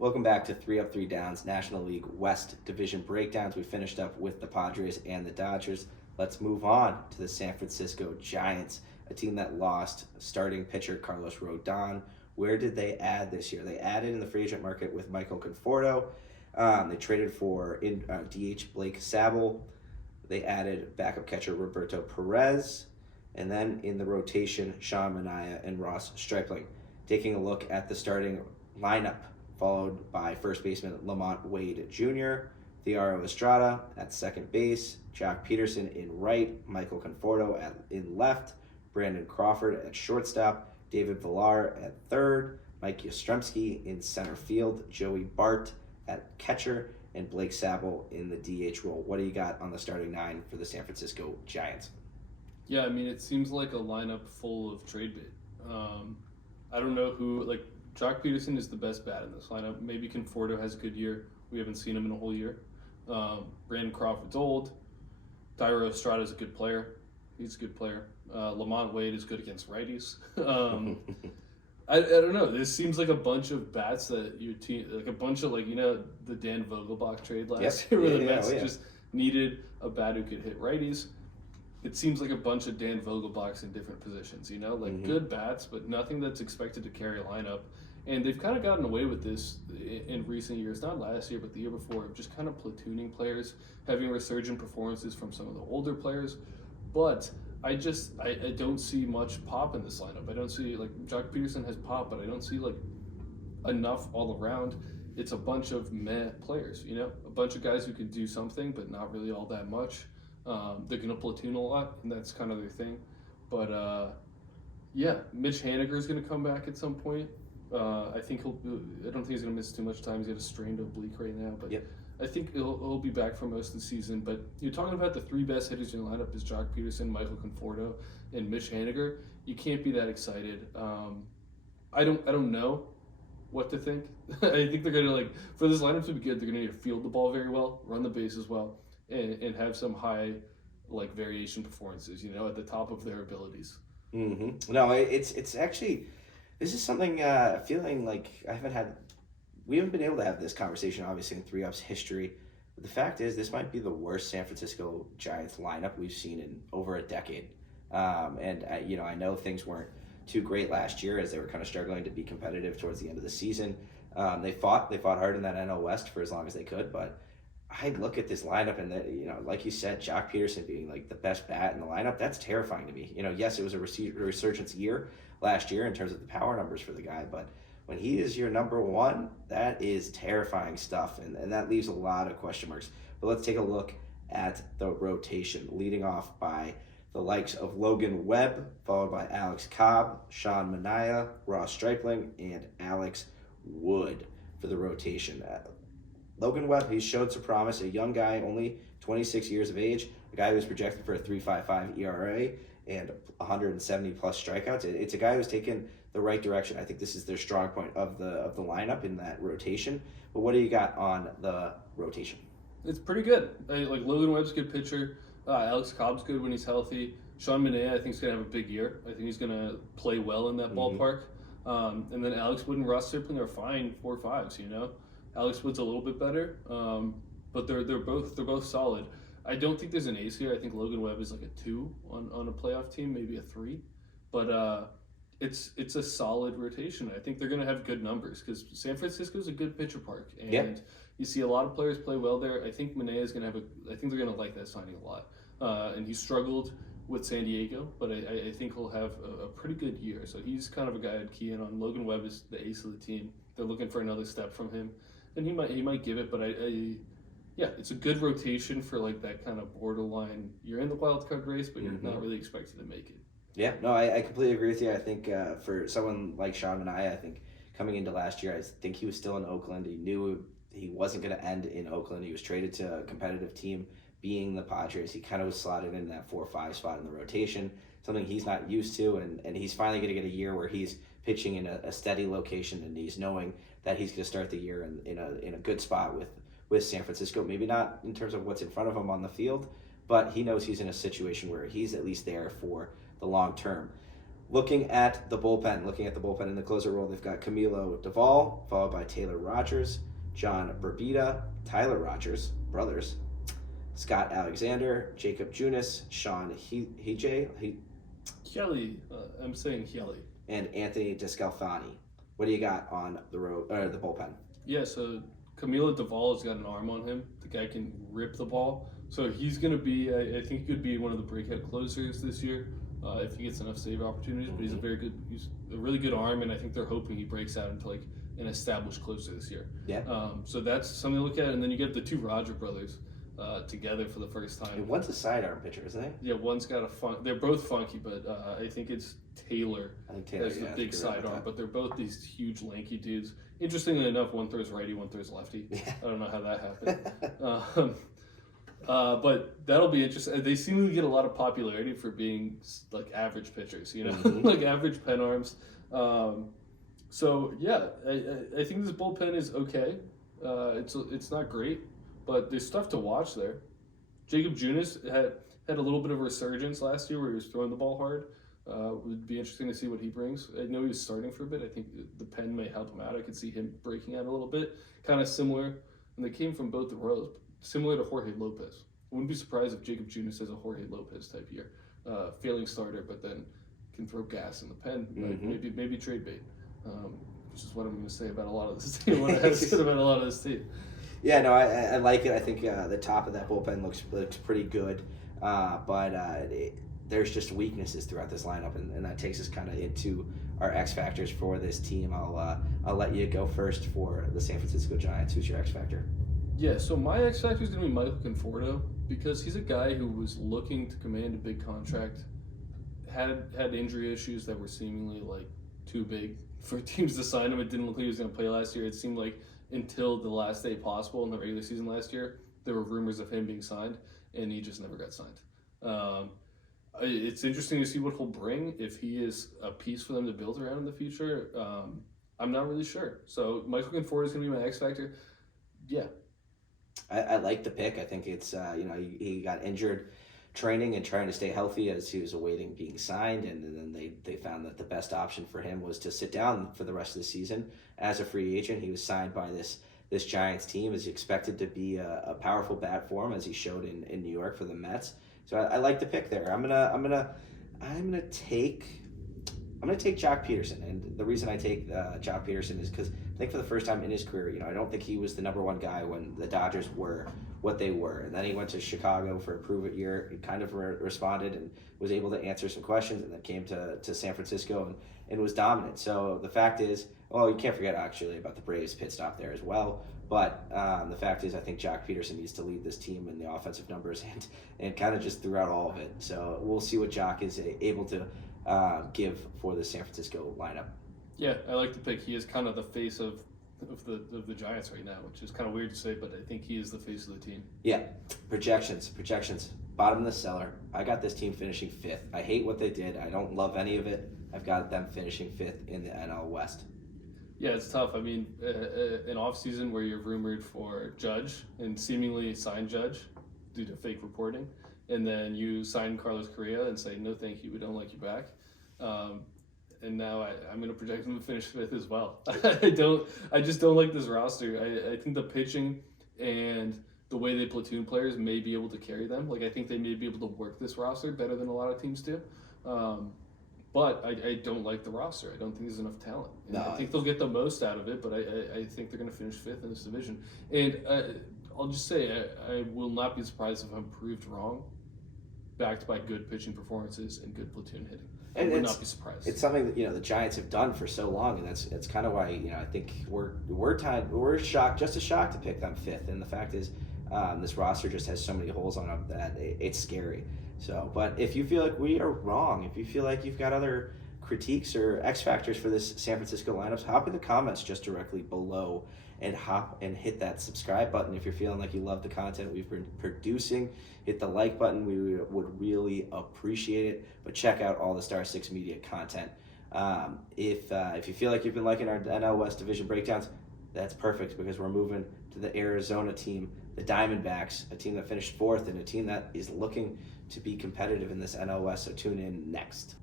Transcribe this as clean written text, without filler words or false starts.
Welcome back to 3 Up, 3 Downs, National League West Division Breakdowns. We finished up with the Padres and the Dodgers. Let's move on to the San Francisco Giants, a team that lost starting pitcher Carlos Rodon. Where did they add this year? They added in the free agent market with Michael Conforto. They traded for DH Blake Sabol. They added backup catcher Roberto Perez. And then in the rotation, Sean Manaea and Ross Stripling. Taking a look at the starting lineup, followed by first baseman Lamont Wade Jr., Thiago Estrada at second base, Jock Peterson in right, Michael Conforto in left, Brandon Crawford at shortstop, David Villar at third, Mike Yastrzemski in center field, Joey Bart at catcher, and Blake Sabol in the DH role. What do you got on the starting nine for the San Francisco Giants? Yeah, I mean, it seems like a lineup full of trade bait. I don't know who, Jock Peterson is the best bat in this lineup. Maybe Conforto has a good year. We haven't seen him in a whole year. Brandon Crawford's old. Thairo Estrada is a good player. He's a good player. Lamont Wade is good against righties. I don't know. This seems like a bunch of bats that your team, like a bunch of, the Dan Vogelbach trade last year where the Mets just needed a bat who could hit righties. It seems like a bunch of Dan Vogelbachs in different positions, good bats, but nothing that's expected to carry a lineup. And they've kind of gotten away with this in recent years, not last year, but the year before, of just kind of platooning players, having resurgent performances from some of the older players. But I don't see much pop in this lineup. I don't see, Jock Peterson has pop, but I don't see, enough all around. It's a bunch of meh players, a bunch of guys who can do something, but not really all that much. They're going to platoon a lot, and that's kind of their thing. But, Mitch Haniger is going to come back at some point. I don't think he's going to miss too much time. He's got a strained oblique right now, but I think he'll be back for most of the season. But you're talking about the three best hitters in the lineup is Jock Peterson, Michael Conforto, and Mitch Haniger. You can't be that excited. I don't know what to think. I think they're going to, for this lineup to be good, they're going to need to field the ball very well, run the bases well, and have some high variation performances, at the top of their abilities. Mm-hmm. No, it's actually, this is something feeling like we haven't been able to have this conversation obviously in 3Up's history. But the fact is, this might be the worst San Francisco Giants lineup we've seen in over a decade. I know things weren't too great last year as they were kind of struggling to be competitive towards the end of the season. They fought hard in that NLWEST for as long as they could, but I look at this lineup and like you said, Jock Peterson being the best bat in the lineup, that's terrifying to me. Yes, it was a resurgence year last year in terms of the power numbers for the guy, but when he is your number one, that is terrifying stuff, and that leaves a lot of question marks. But let's take a look at the rotation, leading off by the likes of Logan Webb, followed by Alex Cobb, Sean Manaea, Ross Stripling, and Alex Wood for the rotation. Logan Webb, he's showed some promise, a young guy, only 26 years of age, a guy who's projected for a 3.55 ERA and 170 plus strikeouts. It's a guy who's taken the right direction. I think this is their strong point of the lineup in that rotation. But what do you got on the rotation? It's pretty good. Logan Webb's a good pitcher. Alex Cobb's good when he's healthy. Sean Manaea, I think, is going to have a big year. I think he's going to play well in that ballpark. And then Alex Wood and Ross Stripling are fine 4.5s, Alex Wood's a little bit better, but they're both solid. I don't think there's an ace here. I think Logan Webb is a 2 on a playoff team, maybe a 3. But it's a solid rotation. I think they're going to have good numbers because San Francisco's a good pitcher park, and you see a lot of players play well there. I think Manaea is going to have I think they're going to like that signing a lot. And he struggled with San Diego, but I think he'll have a pretty good year. So he's kind of a guy I'd key in on. Logan Webb is the ace of the team. They're looking for another step from him. And he might give it, but it's a good rotation for that kind of borderline. You're in the wild card race, but you're not really expected to make it. Yeah, no, I completely agree with you. I think for someone like Sean Manaea, I think coming into last year, I think he was still in Oakland. He knew he wasn't going to end in Oakland. He was traded to a competitive team, being the Padres. He kind of was slotted in that 4-5 spot in the rotation, something he's not used to, and he's finally going to get a year where he's pitching in a steady location, and he's knowing that he's going to start the year in a good spot with San Francisco. Maybe not in terms of what's in front of him on the field, but he knows he's in a situation where he's at least there for the long term. Looking at the bullpen in the closer role, they've got Camilo Duvall, followed by Taylor Rogers, John Burbita, Tyler Rogers, brothers, Scott Alexander, Jacob Junis, Sean Kelly, I'm saying Kelly. and Anthony Descalfani. What do you got on the bullpen? Yeah, so Camilo Duvall has got an arm on him. The guy can rip the ball. So he's going to be, I think he could be one of the breakout closers this year if he gets enough save opportunities. But he's a really good arm, and I think they're hoping he breaks out into like an established closer this year. Yeah. So that's something to look at. And then you get the two Roger brothers together for the first time. And one's a sidearm pitcher, isn't he? Yeah, one's got they're both funky, but I think it's Taylor. I think Taylor has the big sidearm, but they're both these huge lanky dudes. Interestingly enough, one throws righty, one throws lefty. Yeah. I don't know how that happened. But that'll be interesting. They seem to get a lot of popularity for being like average pitchers, you know, like average pen arms. So yeah, I think this bullpen is okay. It's not great, but there's stuff to watch there. Jacob Junis had a little bit of a resurgence last year where he was throwing the ball hard. Would be interesting to see what he brings. I know he was starting for a bit. I think the pen may help him out. I could see him breaking out a little bit, kind of similar, and they came from both the Royals, similar to Jorge Lopez. I wouldn't be surprised if Jacob Junis has a Jorge Lopez type year, failing starter, but then can throw gas in the pen. Maybe trade bait, which is what I'm going to say about a lot of this team. What I have said about a lot of this team. Yeah, no, I like it. I think the top of that bullpen looks pretty good, but there's just weaknesses throughout this lineup, and that takes us kind of into our X factors for this team. I'll let you go first for the San Francisco Giants. Who's your X factor? Yeah, so my X factor is going to be Michael Conforto because he's a guy who was looking to command a big contract, had injury issues that were seemingly like too big for teams to sign him. It didn't look like he was going to play last year. It seemed like until the last day possible in the regular season last year, there were rumors of him being signed, and he just never got signed. It's interesting to see what he'll bring if he is a piece for them to build around in the future. I'm not really sure. So Michael Conforto is going to be my X factor. Yeah. I like the pick. I think it's he got injured training and trying to stay healthy as he was awaiting being signed, and then they found that the best option for him was to sit down for the rest of the season as a free agent. He was signed by this Giants team, is expected to be a powerful bat for him as he showed in New York for the Mets. So I like the pick there. I'm gonna take Jock Peterson, and the reason I take Jock Peterson is because I think for the first time in his career, I don't think he was the number one guy when the Dodgers were what they were, and then he went to Chicago for a prove-it year. He kind of responded and was able to answer some questions, and then came to San Francisco and was dominant. So the fact is, you can't forget actually about the Braves pit stop there as well. But the fact is, I think Jock Peterson needs to lead this team in the offensive numbers and kind of just throughout all of it. So we'll see what Jock is able to give for the San Francisco lineup. Yeah, I like the pick. He is kind of the face of the Giants right now, which is kind of weird to say, but I think he is the face of the team. Yeah, projections. Bottom of the cellar. I got this team finishing 5th. I hate what they did. I don't love any of it. I've got them finishing 5th in the NL West. Yeah, it's tough. I mean, an offseason where you're rumored for Judge and seemingly sign Judge due to fake reporting, and then you sign Carlos Correa and say, no, thank you, we don't like you back. And now I'm going to project them to finish 5th as well. I just don't like this roster. I think the pitching and the way they platoon players may be able to carry them. Like, I think they may be able to work this roster better than a lot of teams do. But I don't like the roster. I don't think there's enough talent. And I think they'll get the most out of it, but I think they're going to finish 5th in this division. And I'll just say, I will not be surprised if I'm proved wrong, backed by good pitching performances and good platoon hitting. I would not be surprised. It's something that the Giants have done for so long, and it's kind of why I think we're shocked, just as shocked to pick them 5th. And the fact is, this roster just has so many holes on them that it's scary. So, but if you feel like we are wrong, if you feel like you've got other critiques or X factors for this San Francisco lineups, hop in the comments just directly below and hop and hit that subscribe button. If you're feeling like you love the content we've been producing, hit the like button. We would really appreciate it. But check out all the Star 6 Media content. If you feel like you've been liking our NL West division breakdowns, that's perfect because we're moving to the Arizona team, the Diamondbacks, a team that finished 4th and a team that is looking to be competitive in this NL West. So tune in next.